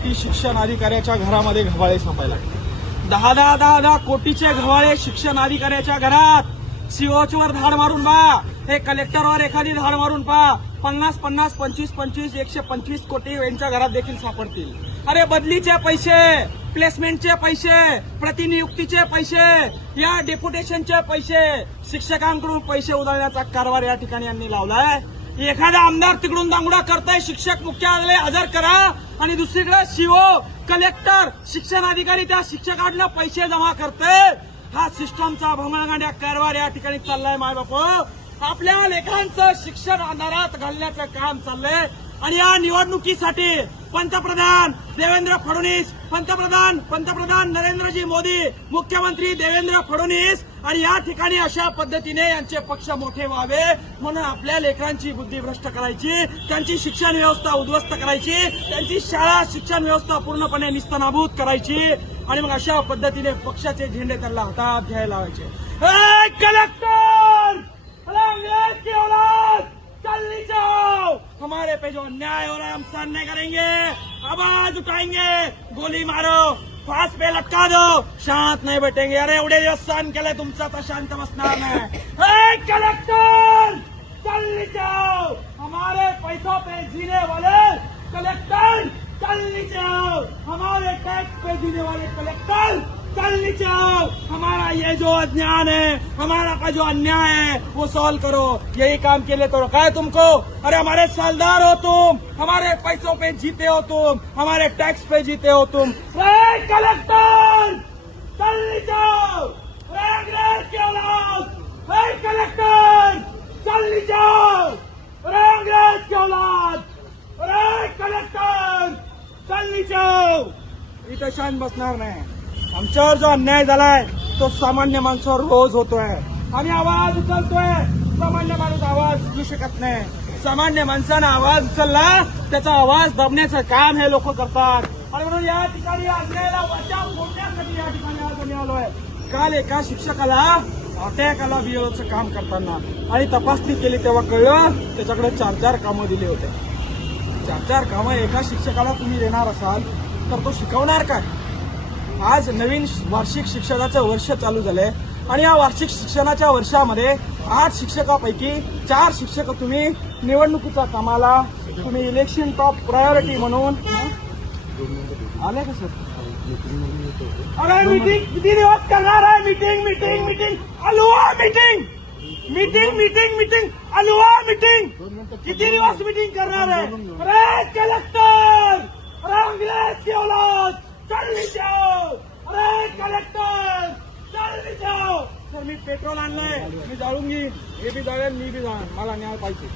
कोटी शिक्षण अधिकाऱ्याच्या घरामध्ये घवाळे सापायला. 10 कोटीचे घवाळे शिक्षण अधिकाऱ्याच्या घरात. सीओवर धाड मारून पहा, हे कलेक्टरवर एखादी धाड मारून पहा. 50, 25, 125 कोटी यांच्या घरात देखील सापडतील. अरे बदलीचे पैसे, प्लेसमेंटचे पैसे, प्रतिनियुक्तीचे पैसे, या डेप्युटेशनचे पैसे, शिक्षकांकडून पैसे उधळण्याचा कारभार या ठिकाणी यांनी लावलाय. एखादा आमदार तिकडून दांगडा करताय, शिक्षक मुख्यालय हजर करा, आणि दुसरीकडे सीओ, कलेक्टर, शिक्षण अधिकारी त्या शिक्षकांना पैसे जमा करते. हा सिस्टमचा भोंगळगांड्या कारभार या ठिकाणी चाललाय. मायबाप, आपल्या लेकरांचं शिक्षण अंधारात घालण्याचं काम चाललंय. आणि या निवडणुकीसाठी पंतप्रधान देवेंद्र फडणवीस, पंतप्रधान नरेंद्रजी मोदी, मुख्यमंत्री देवेंद्र फडणवीस, आणि या ठिकाणी अशा पद्धतीने यांचे पक्ष मोठे व्हावे म्हणून आपल्या लेकरांची बुद्धी भ्रष्ट करायची, त्यांची शिक्षण व्यवस्था उद्ध्वस्त करायची, त्यांची शाळा शिक्षण व्यवस्था पूर्णपणे निस्तनाभूत करायची, आणि मग अशा पद्धतीने पक्षाचे झेंडे त्यांना हातात घ्यायला लावायचे. कलेक्टर, की औलाद, चलनी जाओ, हमारे पे जो अन्याय हो रहा है हम सहन नहीं करेंगे, आवाज उठाएंगे, गोली मारो, फांस पे लटका दो, शांत नहीं बैठेंगे. अरे एवढे दिवस सहन केले, तुमचा तर शांत बसणार नाही. कलेक्टर, चलनी जाओ, हमारे पैसों पे जीने वाले कलेक्टर, चलनी जाओ, हमारे टैक्स पे जीने वाले कलेक्टर, चलनी जाओ. हमारा ये जो अज्ञान है, हमारा का जो अन्याय है वो सॉल्व करो. यही काम के लिए तो रखा है तुमको. अरे हमारे सालदार हो तुम, हमारे पैसों पे जीते हो तुम, हमारे टैक्स पे जीते हो तुम. कलेक्टर, चलनी जाओ, अंग्रेज के औलाद, कलेक्टर, चलनी जाओ, अंग्रेज के औलाद, कलेक्टर, चलनी जाओ. इथं शांत बसणार नाही. आमच्यावर जो अन्याय झालाय तो सामान्य माणसावर रोज होतोय. आम्ही आवाज उचलतोय. सामान्य माणूस आवाज उचलू शकत नाही. सामान्य माणसानं आवाज उचलला, त्याचा आवाज दाबण्याचं काम हे लोक करतात. आणि म्हणून या ठिकाणी अन्यायाला वाचा फोडण्यासाठी या ठिकाणी आज आम्ही आलोय. काल एका शिक्षकाला अटॅक आला बीएलओचं काम करताना, आणि तपासणी केली तेव्हा कळलं त्याच्याकडे 4 कामं दिली होते. 4 कामं एका शिक्षकाला तुम्ही देणार असाल तर तो शिकवणार काय? आज नवीन वार्षिक शिक्षणाचं वर्ष चालू झालंय, आणि या वार्षिक शिक्षणाच्या वर्षामध्ये 8 शिक्षकापैकी 4 शिक्षक तुम्ही निवडणुकीच्या कामाला, तुम्ही इलेक्शन टॉप प्रायोरिटी म्हणून आले का सर? अरे मीटिंग किती दिवस करणार आहे? मीटिंग अलुआ मीटिंग अलुआ मीटिंग किती दिवस मीटिंग करणार आहे? अरे कलेक्टर, अरे अंग्रेज की औलाद, चलनी जाओ, अरे कलेक्टर, चलनी जाओ. सर मी पेट्रोल आणलंय, मी जाळून घेईन, हे बी जाळेल, मी बी जाण, मला न्याय पाहिजे.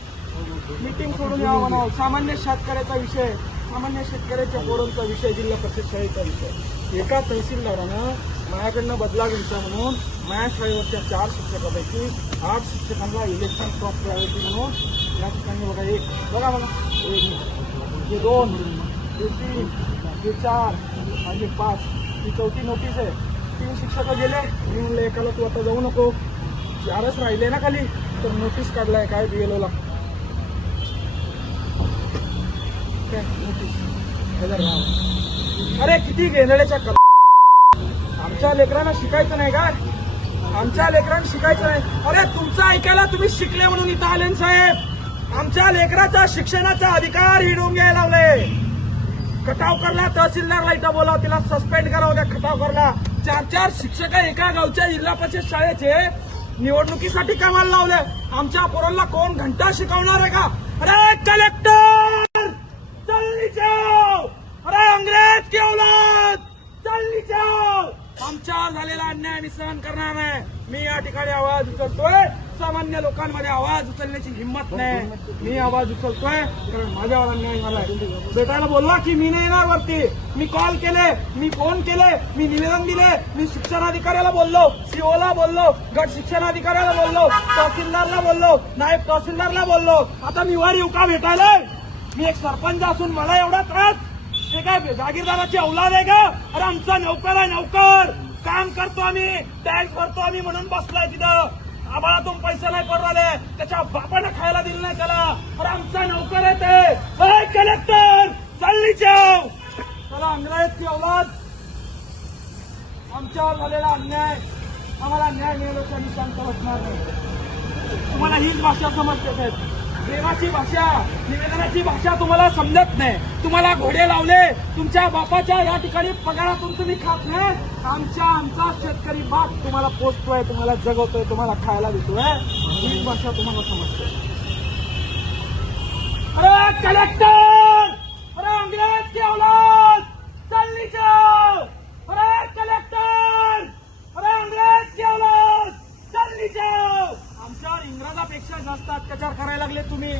मीटिंग सोडून यावं म्हणावं. सामान्य शेतकऱ्याचा विषय, सामान्य शेतकऱ्याच्या पोरांचा विषय, जिल्हा परिषद शाळेचा विषय. एका तहसीलदारानं माझ्याकडनं बदला घ्यायचा म्हणून माझ्या शाळेवरच्या 4 शिक्षकापैकी 8 शिक्षकांना इलेक्शन टॉप प्रायोरिटी म्हणून या ठिकाणी बघा, 1 बघा मला, 1 हे 2 हे 3 हे 4 आणि 5 ही 4थी नोटीस आहे. 3 शिक्षक गेले. मी म्हणलं एकाला तू आता जाऊ नको, 4च राहिले ना खाली, तर नोटीस काढलाय काय बीएलओला. नोटीस अरे किती गेंदड्याच्या आमच्या लेकरांना शिकायचं नाही का? आमच्या लेकरांना शिकायचं नाही. अरे तुमचं ऐकायला तुम्ही शिकले म्हणून इथं आले साहेब. आमच्या लेकराचा शिक्षणाचा अधिकार हिडून घ्यायला लावले. खटावकरला तहसीलदारला इथं बोलाव, तिला सस्पेंड करावं त्या खटावकरला. 4 शिक्षक एका गावच्या जिल्हा परिषद शाळेचे निवडणुकीसाठी कामाला लावले. आमच्या पोरांना कोण घंटा शिकवणार आहे का? अरे कलेक्टर, चलनी जाओ, अरे अंग्रेज की औलाद, चलनी जाओ. आमच्यावर झालेला अन्याय आम्ही सहन करणार नाही. मी या ठिकाणी आवाज उचलतोय. सामान्य लोकांमध्ये आवाज उचलण्याची हिंमत नाही. मी आवाज उचलतोय कारण माझ्यावर अन्याय झालाय. बेटाला बोलला की मी नाही येणार वरती. मी कॉल केले, मी फोन केले, मी निवेदन दिले, मी शिक्षणाधिकाऱ्याला बोललो, सीओला बोललो, गट शिक्षणाधिकाऱ्याला बोललो, तहसीलदारला बोललो, नायब तहसीलदारला बोललो. आता मी वर येऊ का भेटायला? मी एक सरपंच असून मला एवढा त्रास? ते काय जागीरदाराची औलाद आहे का? अरे आमचा नौकर आहे, नौकर. काम करतो आम्ही, टॅक्स भरतो आम्ही म्हणून बसलाय तिथं. आम्हालातून पैसे नाही पडले, त्याच्या बापानं खायला दिलं नाही त्याला. अरे आमचा नौकर आहे ते. कलेक्टर, चलनी जाओ. अंग्रेजची औलाद, आमच्यावर झालेला अन्याय, आम्हाला न्याय मिळाल्याच्या आम्ही शांत बसणार नाही. तुम्हाला हीच भाषा समजते साहेब, प्रेमाची भाषा, निवेदनाची भाषा तुम्हाला समजत नाही. तुम्हाला घोडे लावले, तुमच्या बापाच्या या ठिकाणी पगारातून तुम्ही खात नाही. आमचा शेतकरी बाप तुम्हाला पोचतोय, तुम्हाला जगवतोय, तुम्हाला खायला देतोय, हीच भाषा तुम्हाला समजते. अरे कलेक्टर, अरे अंग्रेज की औलाद, चल नीचे आओ. अरे कलेक्टर, अरे अंग्रेज की औलाद, चल नीचे आओ. आमच्यावर इंग्रजापेक्षा जास्त अत्याचार करायला लागले तुम्ही.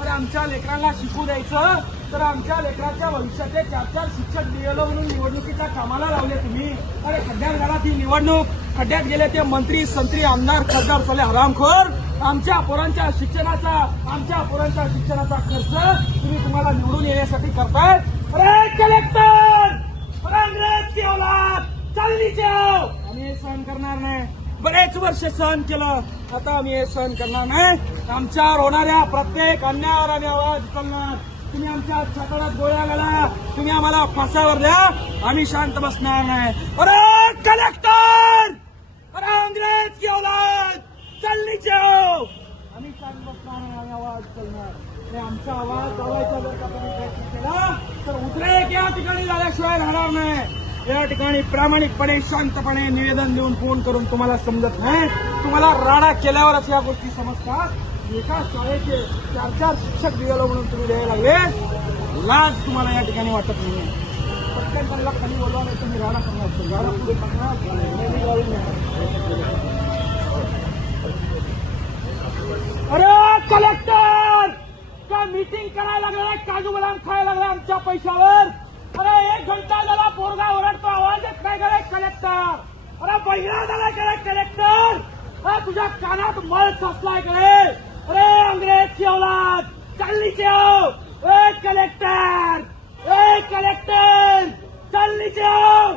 अरे आमच्या लेकरांना शिकू द्यायचं तर आमच्या लेकरांच्या भविष्याचे 4 शिक्षक बीएलओ म्हणून निवडणुकीच्या कामाला लावले तुम्ही. अरे खड्ड्यात घाला ती निवडणूक, खड्ड्यात गेले ते मंत्री, संत्री, आमदार, खासदार साले हरामखोर. आमच्या पोरांच्या शिक्षणाचा खर्च तुम्हाला निवडून येण्यासाठी करताय. अरे कलेक्टर, अरे अंग्रेज की औलाद, चल नीचे आओ. आम्ही हे सहन करणार नाही. बरेच वर्ष सहन केलं, आता आम्ही हे सहन करणार नाही. आमच्यावर होणाऱ्या प्रत्येक अन्यायावर आम्ही आवाज उचलणार. तुम्ही आमच्या छाताडात गोळ्या घाला, तुम्ही आम्हाला फासावर द्या, आम्ही शांत बसणार नाही. अरे कलेक्टर, अरे अंग्रेज की औलाद, चल नीचे आओ. आम्ही शांत बसणार नाही, आम्ही आवाज उचलणार. आणि आमचा आवाज दाबायचा जर का तुम्ही प्रयत्न केला तर उद्रेक या ठिकाणी झाल्याशिवाय राहणार नाही. या ठिकाणी प्रामाणिकपणे, शांतपणे निवेदन देऊन फोन करून तुम्हाला समजत नाही. तुम्हाला राडा केल्यावरच या गोष्टी समजतात. एका शाळेचे 4 शिक्षक बीएलओ म्हणून तुम्ही द्यायला लागले, लाज तुम्हाला या ठिकाणी वाटत नाही. प्रत्येक त्यांना खाली बोलवा, नाही तुम्ही राडा करणार, राडा पुढे करणार. अरे कलेक्टर, काय मीटिंग करायला लागले, काजू बदाम खायला लागले आमच्या पैशावर. अरे 1 घंटा झाला पोरगा ओरडतो, आवाज येत नाही गेले कलेक्टर. अरे बहिरा झाला गेले कलेक्टर. अरे तुझ्या कानात मळ साचलाय गेले. अरे अंग्रेज की औलाद, चल नीचे आओ. ए कलेक्टर, चल नीचे आओ.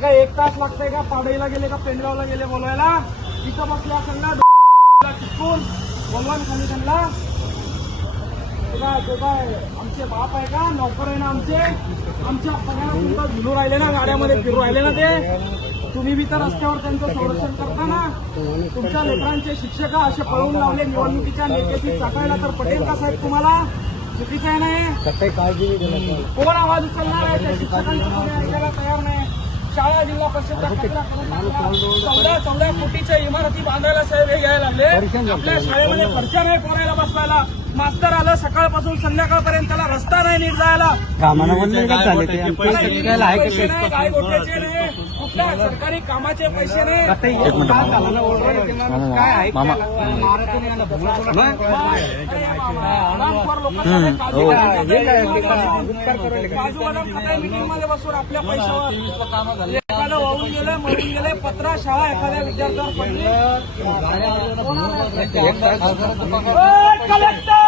काय 1 तास लागतंय का? पाडळीला गेले का पेंडगावला गेले बोलवायला? तिथं बसल्या असेल चिटकून बोलवा खाली त्यांना. ते काय आमचे बाप आहे का? नोकर आहे ना आमचे. आमच्या पगारात झुलू राहिले ना, गाड्यामध्ये फिरू राहिले ना ते. तुम्ही बी तर रस्त्यावर त्यांचं संरक्षण करता ना. तुमच्या लेकरांचे शिक्षक असे पळवून लावले निवडणुकीच्या नेत्याची चाकायला, तर पटेल का साहेब तुम्हाला? चुकीचं आहे नाही. काळजी नाही. कोण आवाज उचलणार आहे? त्या शिक्षकांचं कोणी ऐकायला तयार नाही. शाळा जिल्हा परिषदच्या कचरा करून टाकला. 14 कोटीच्या इमारती बांधायला साहेब हे घ्यायला लागले. आपल्या शाळेमध्ये फरशा नाही पोरायला बसवायला. मास्तर आलं सकाळपासून संध्याकाळपर्यंत, त्याला रस्ता नाही नीट जायला. कामाला पैसे नाही, गाय गोठ्याचे नाही, कुठल्या सरकारी कामाचे पैसे नाही. काजू बदाम खाताय मीटिंग मध्ये बसून आपल्या पैशावर. एखादं वाहून गेलं, मरून गेले, पत्रा शाळा एखाद्या विद्यार्थ्यावर पडली. कलेक्टर,